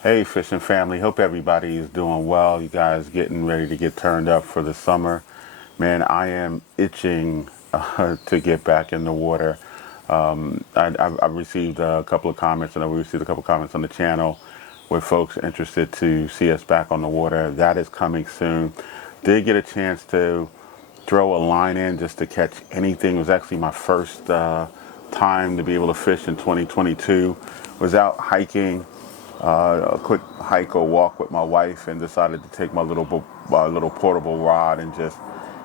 Hey fishing family, hope everybody is doing well. You guys getting ready to get turned up for the summer. Man, I am itching to get back in the water. I've received a couple of comments, and we received a couple of comments on the channel with folks interested to see us back on the water. That is coming soon. Did get a chance to throw a line in just to catch anything. It was actually my first time to be able to fish in 2022. Was out hiking, a quick hike or walk with my wife, and decided to take my little portable rod and just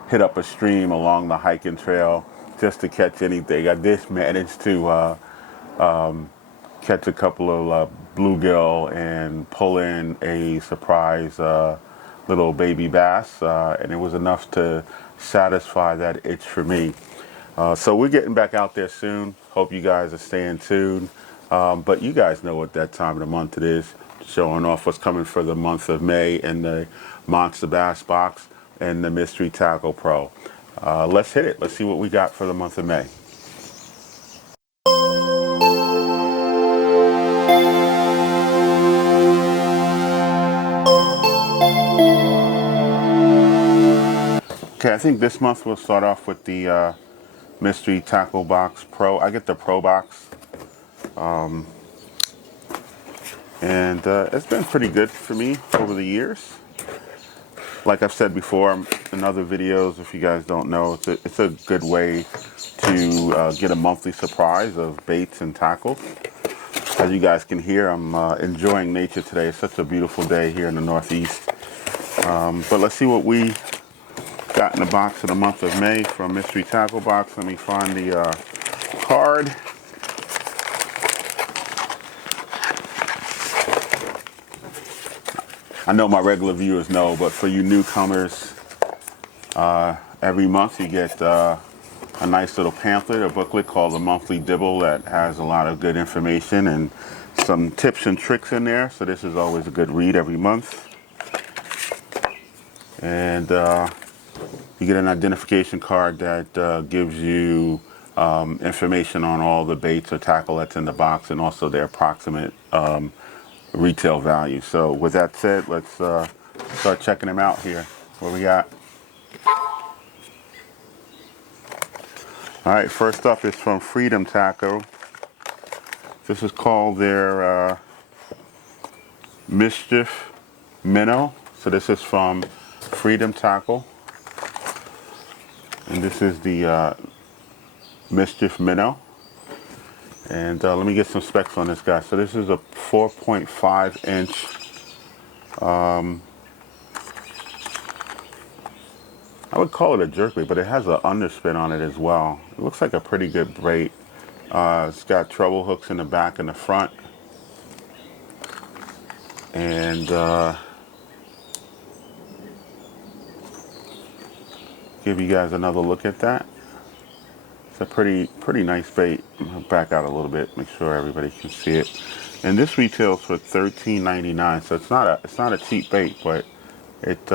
hit up a stream along the hiking trail just to catch anything. I did manage to catch a couple of bluegill and pull in a surprise little baby bass, and it was enough to satisfy that itch for me. So we're getting back out there soon. Hope you guys are staying tuned. But you guys know what that time of the month it is. Showing off what's coming for the month of May in the Monster Bass Box and the Mystery Tackle Pro. Let's hit it. Let's see what we got for the month of May. Okay, I think this month we'll start off with the Mystery Tackle Box Pro. I get the Pro Box. And it's been pretty good for me over the years. Like I've said before in other videos, if you guys don't know, it's a good way to get a monthly surprise of baits and tackles. As you guys can hear, I'm enjoying nature today. It's such a beautiful day here in the Northeast. But let's see what we got in the box of the month of May from Mystery Tackle Box. Let me find the card. I know my regular viewers know, but for you newcomers, every month you get a nice little pamphlet, a booklet called the Monthly Dibble that has a lot of good information and some tips and tricks in there. So this is always a good read every month. And you get an identification card that gives you information on all the baits or tackle that's in the box, and also their approximate retail value. So with that said, let's start checking them out here. What we got? All right, first up is from Freedom Tackle. This is called their Mischief Minnow. So this is from Freedom Tackle, and this is the Mischief Minnow. And let me get some specs on this guy. So this is a 4.5 inch I would call it a jerkbait, but it has an underspin on it as well. It looks like a pretty good bait. It's got treble hooks in the back and the front. And give you guys another look at that. It's a pretty nice bait. I'll back out a little bit, make sure everybody can see it. And this retails for $13.99, so it's not a cheap bait, but it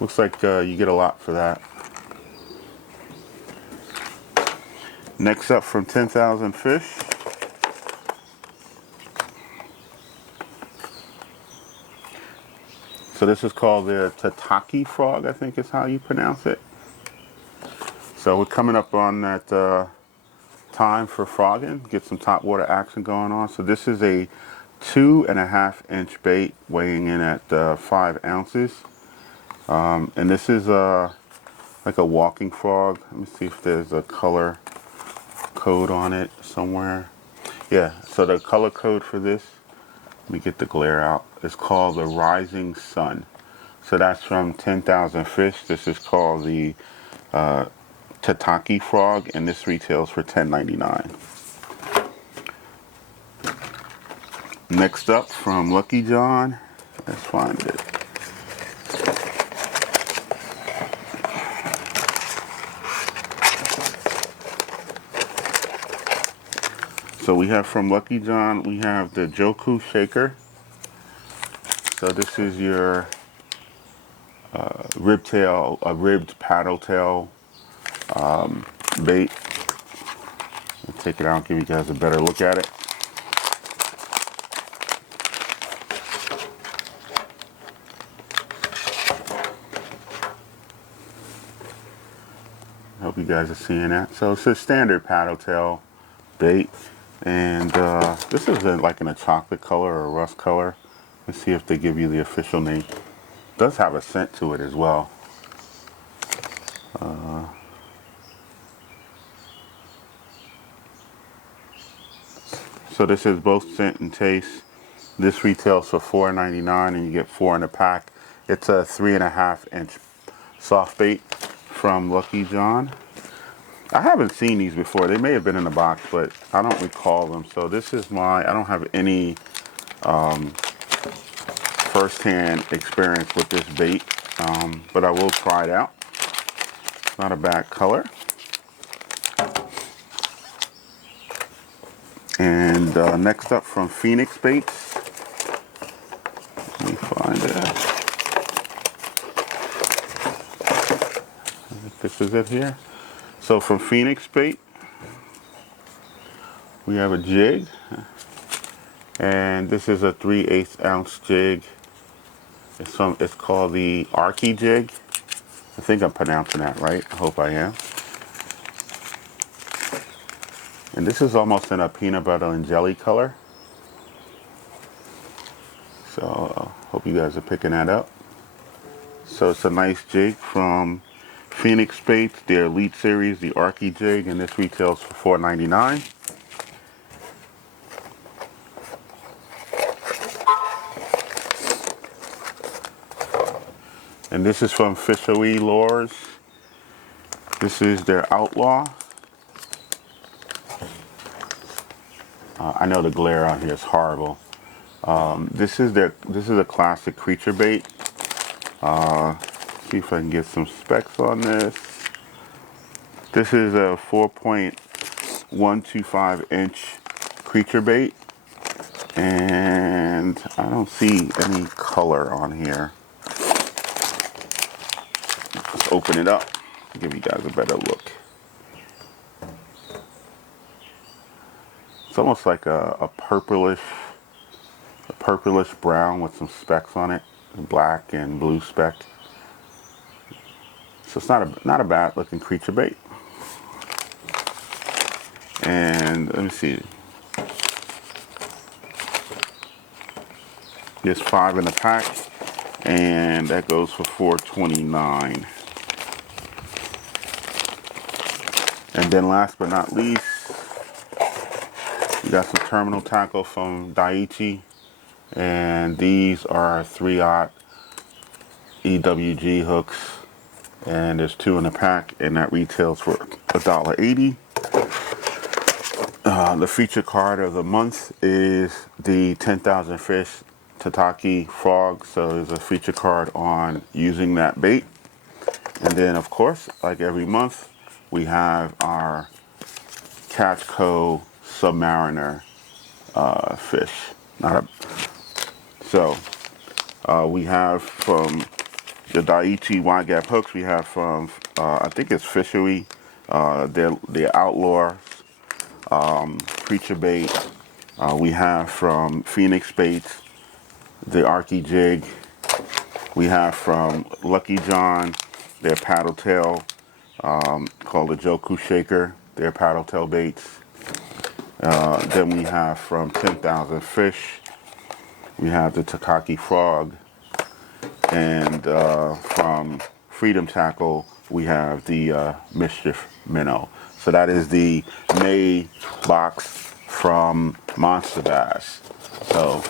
looks like you get a lot for that. Next up from 10,000 Fish. So this is called the Tataki frog, I think is how you pronounce it. So we're coming up on that time for frogging, get some top water action going on. So this is a 2.5 inch bait weighing in at 5 ounces. And this is like a walking frog. Let me see if there's a color code on it somewhere. Yeah, so the color code for this, let me get the glare out, it's called the Rising Sun. So that's from 10,000 Fish. This is called the Tataki frog, and this retails for $10.99. Next up from Lucky John, let's find it. So we have from Lucky John, we have the Joku Shaker. So this is your ribbed paddle tail bait. I'll take it out and give you guys a better look at it. you guys are seeing that. So it's a standard paddle tail bait, and this is like in a chocolate color or a rust color. Let's see if they give you the official name. It does have a scent to it as well. So this is both scent and taste. This retails for $4.99 and you get 4 in a pack. It's a 3.5-inch soft bait from Lucky John. I haven't seen these before. They may have been in the box, but I don't recall them. So this is I don't have any first-hand experience with this bait, but I will try it out. It's not a bad color. And next up from Phoenix Baits. Let me find it. I think this is it here. So from Phoenix Bait, we have a jig. And this is a 3/8 ounce jig. It's called the Arky jig. I think I'm pronouncing that right. I hope I am. And this is almost in a peanut butter and jelly color. So hope you guys are picking that up. So it's a nice jig from Phoenix Baits, their Elite Series, the Arky jig, and this retails for $4.99. And this is from Fishery Lures. This is their Outlaw. I know the glare on here is horrible. This is a classic creature bait. See if I can get some specs on this. This is a 4.125-inch creature bait, and I don't see any color on here. Let's open it up, give you guys a better look. It's almost like a purplish brown with some specks on it, black and blue speck. So it's not a bad looking creature bait. And let me see. There's 5 in the pack, and that goes for $4.29. And then last but not least, we got some terminal tackle from Daiichi, and these are 3/0 EWG hooks, and there's 2 in the pack, and that retails for $1.80. The feature card of the month is the 10,000 Fish Tataki Frog, so there's a feature card on using that bait. And then of course, like every month, we have our Catch Co. Submariner fish. We have from the Daiichi wide gap hooks. We have from I think it's Fishery, the Outlaw creature bait. We have from Phoenix Baits, the Arky jig. We have from Lucky John, their paddle tail, called the Joku Shaker, their paddle tail baits. Then we have from 10,000 Fish, we have the Tataki Frog, and from Freedom Tackle, we have the Mischief Minnow. So that is the May box from Monster Bass. So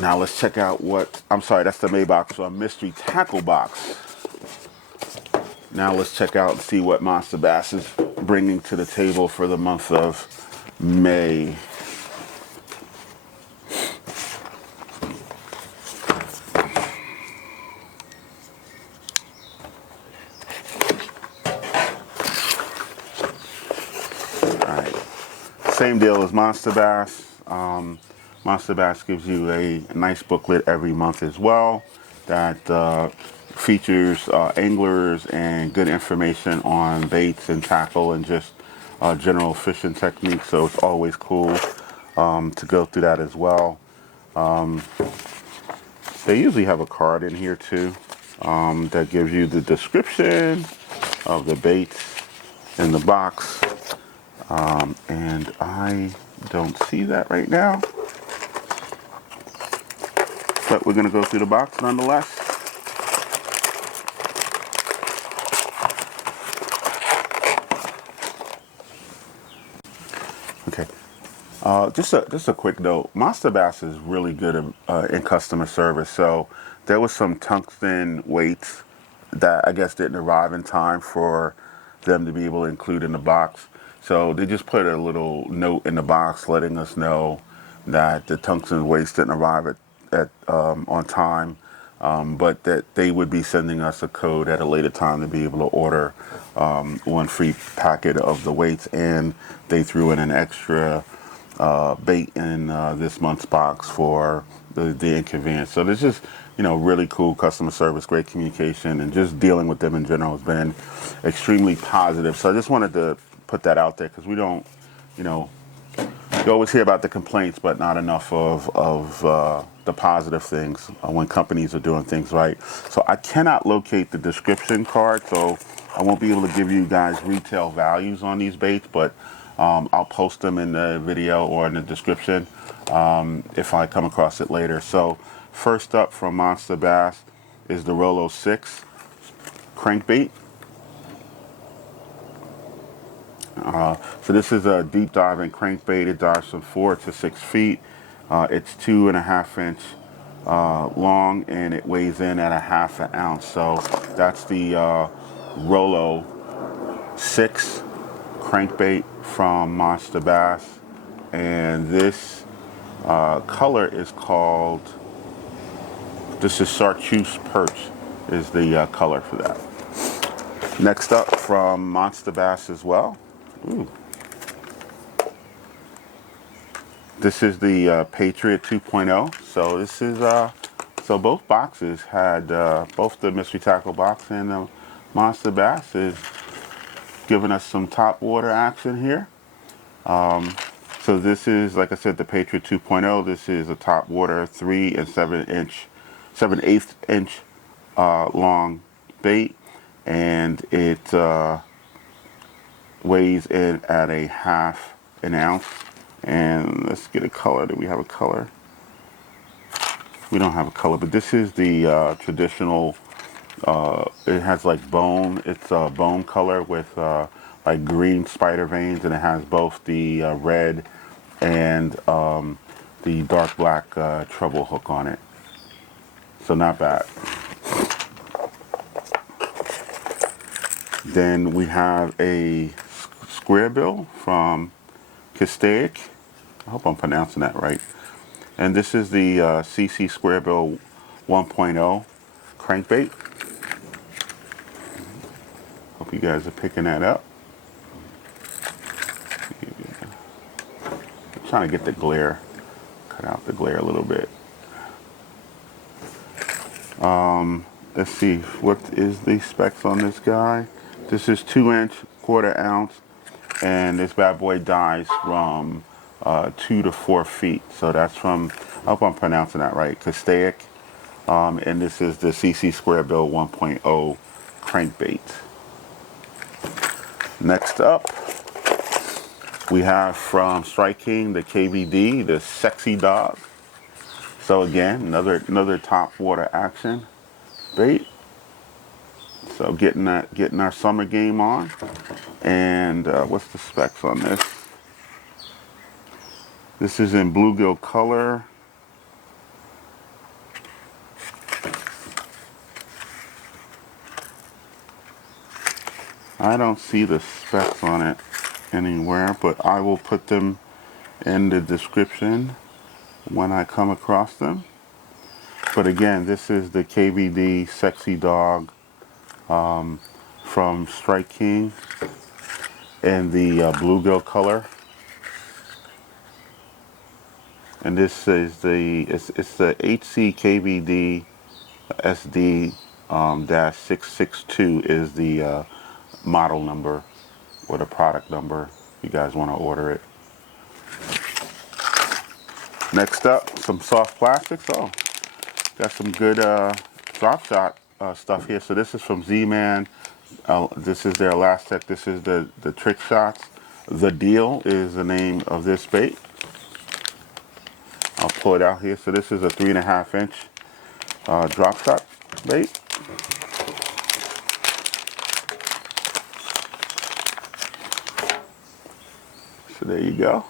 now let's check out that's the May box from Mystery Tackle box. Now let's check out and see what Monster Bass is bringing to the table for the month of May. Alright, same deal as Monster Bass. Monster Bass gives you a nice booklet every month as well that features anglers and good information on baits and tackle and just general fishing techniques, so it's always cool to go through that as well. They usually have a card in here too that gives you the description of the baits in the box, and I don't see that right now, but we're going to go through the box nonetheless. Okay. Just a quick note. Monster Bass is really good in customer service. So there was some tungsten weights that I guess didn't arrive in time for them to be able to include in the box. So they just put a little note in the box letting us know that the tungsten weights didn't arrive on time, but that they would be sending us a code at a later time to be able to order one free packet of the weights, and they threw in an extra bait in this month's box for the inconvenience. So this is, really cool customer service, great communication, and just dealing with them in general has been extremely positive. So I just wanted to put that out there because we don't, you always hear about the complaints, but not enough of the positive things when companies are doing things right. So I cannot locate the description card, so I won't be able to give you guys retail values on these baits, but I'll post them in the video or in the description if I come across it later. So first up from Monster Bass is the Rolo 6 crankbait. So this is a deep diving crankbait. It dives from 4 to 6 feet. It's 2.5 inch long, and it weighs in at 1/2 ounce. So that's the Rolo 6 crankbait from Monster Bass, and this color is called, this is Chartreuse Perch is the color for that. Next up from Monster Bass as well. Ooh. This is the Patriot 2.0. So this is so both boxes had both the Mystery Tackle box and the Monster Bass is giving us some top water action here. So this is, like I said, the Patriot 2.0. This is a top water 3 and 7/8 inch long bait, and it weighs in at 1/2 ounce. And let's get a color. Do we have a color? We don't have a color, but this is the traditional. It has like bone. It's a bone color with like green spider veins, and it has both the red and the dark black treble hook on it. So not bad. Then we have a square bill from Stik. I hope I'm pronouncing that right. And this is the CC Square Bill 1.0 crankbait. Hope you guys are picking that up. I'm trying to get the glare, cut out the glare a little bit. Let's see, what is the specs on this guy? This is 2 inch, 1/4 ounce, and this bad boy dives from 2 to 4 feet. So that's from, I hope I'm pronouncing that right, Stik. And this is the CC Square Bill 1.0 crankbait. Next up, we have from Strike King the KVD, the Sexy Dog. So again, another top water action bait. So getting our summer game on. And what's the specs on this? This is in bluegill color. I don't see the specs on it anywhere, but I will put them in the description when I come across them. But again, this is the KVD Sexy Dog from Strike King in the bluegill color. And this is it's the HCKVD SD -662 is the model number or the product number if you guys want to order it. Next up, some soft plastics. Oh, got some good drop shot stuff here. So this is from Z-Man This is their elastic. This is the trick shots. The Deal is the name of this bait. I'll pull it out here. So this is a 3.5 inch drop shot bait. So there you go.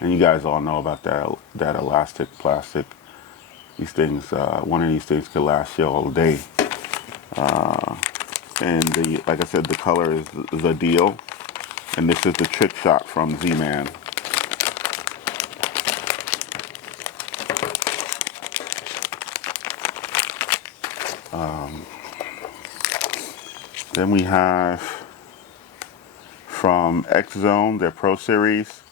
And you guys all know about that elastic plastic. These things, one of these things could last you all day. And like I said, the color is The Deal. And this is the trick shot from Z-Man. Then we have from X Zone, their Pro Series,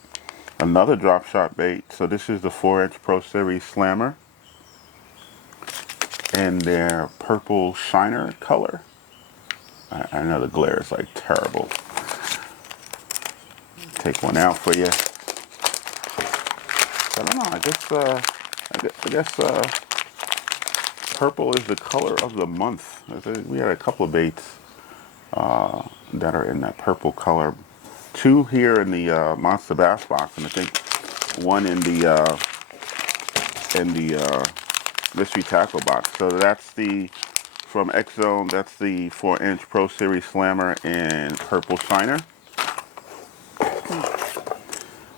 another drop shot bait. So this is the 4-inch Pro Series Slammer in their purple shiner color. I know the glare is like terrible. Take one out for you. I don't know. I guess purple is the color of the month. We had a couple of baits that are in that purple color. 2 here in the Monster Bass box, and I think 1 in the mystery tackle box. So that's from X Zone. That's the 4-inch Pro Series Slammer in purple shiner.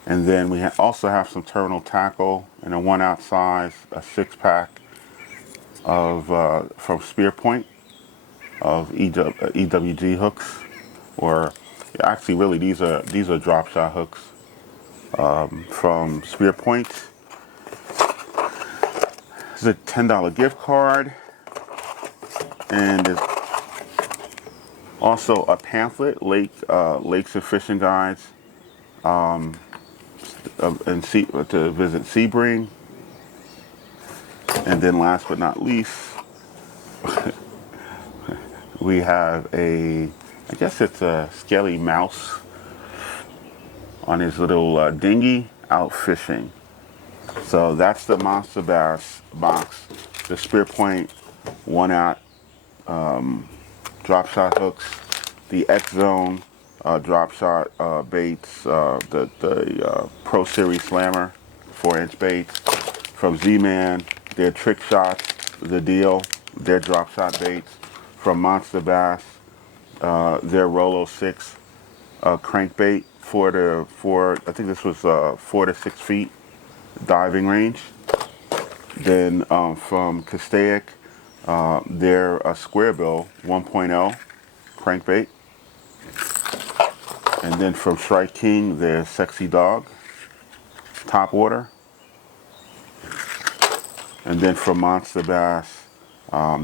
And then we also have some terminal tackle in a 1-ounce size, a 6-pack of from Spear Point of EWG hooks, or actually really these are drop shot hooks from Spear Point. This is a $10 gift card, and there's also a pamphlet, Lakes and Fishing Guides, and to visit Sebring. And then last but not least, we have I guess it's a scaly mouse on his little dinghy out fishing. So that's the Monster Bass box. The Spear Point 1-ounce drop shot hooks, the X Zone drop shot baits, the Pro Series Slammer 4-inch baits from Z-Man, their trick shots, The Deal, their drop shot baits from Monster Bass, their Rolo 6 crankbait for I think this was 4 to 6 feet diving range. Then from Castaic, their Square Bill 1.0 crankbait. And then from Strike King, their Sexy Dog top water. And then from Monster Bass,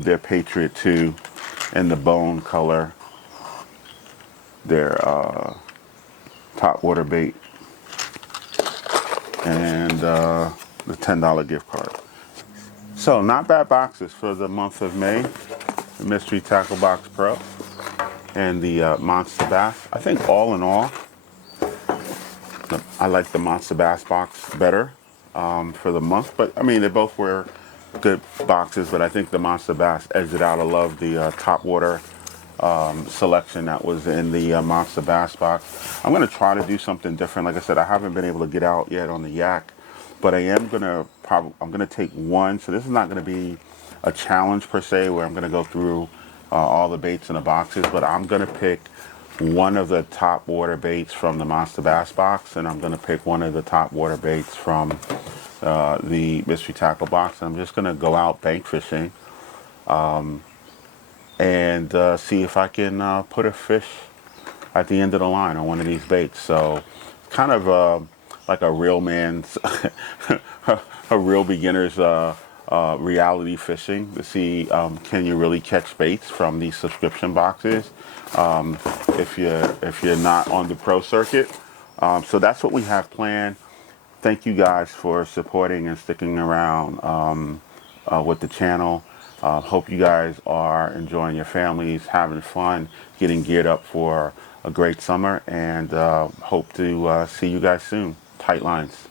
their Patriot 2 in the bone color, their top water bait, and the $10 gift card. So not bad boxes for the month of May. The Mystery Tackle Box Pro and the Monster Bass. I think all in all, I like the Monster Bass box better for the month. But I mean, they both were good boxes, but I think the Monster Bass edged it out. I love the top water selection that was in the Monster Bass box. I'm going to try to do something different. Like I said, I haven't been able to get out yet on the yak, but I am going to I'm going to take one. So this is not going to be a challenge per se where I'm going to go through all the baits in the boxes, but I'm going to pick one of the top water baits from the Monster Bass box, and I'm going to pick one of the top water baits from the Mystery Tackle box. I'm just going to go out bank fishing and see if I can put a fish at the end of the line on one of these baits. So kind of like a real man's, a real beginner's reality fishing to see can you really catch baits from these subscription boxes if you're not on the pro circuit. So that's what we have planned. Thank you guys for supporting and sticking around with the channel. Hope you guys are enjoying your families, having fun, getting geared up for a great summer, and hope to see you guys soon. Tight lines.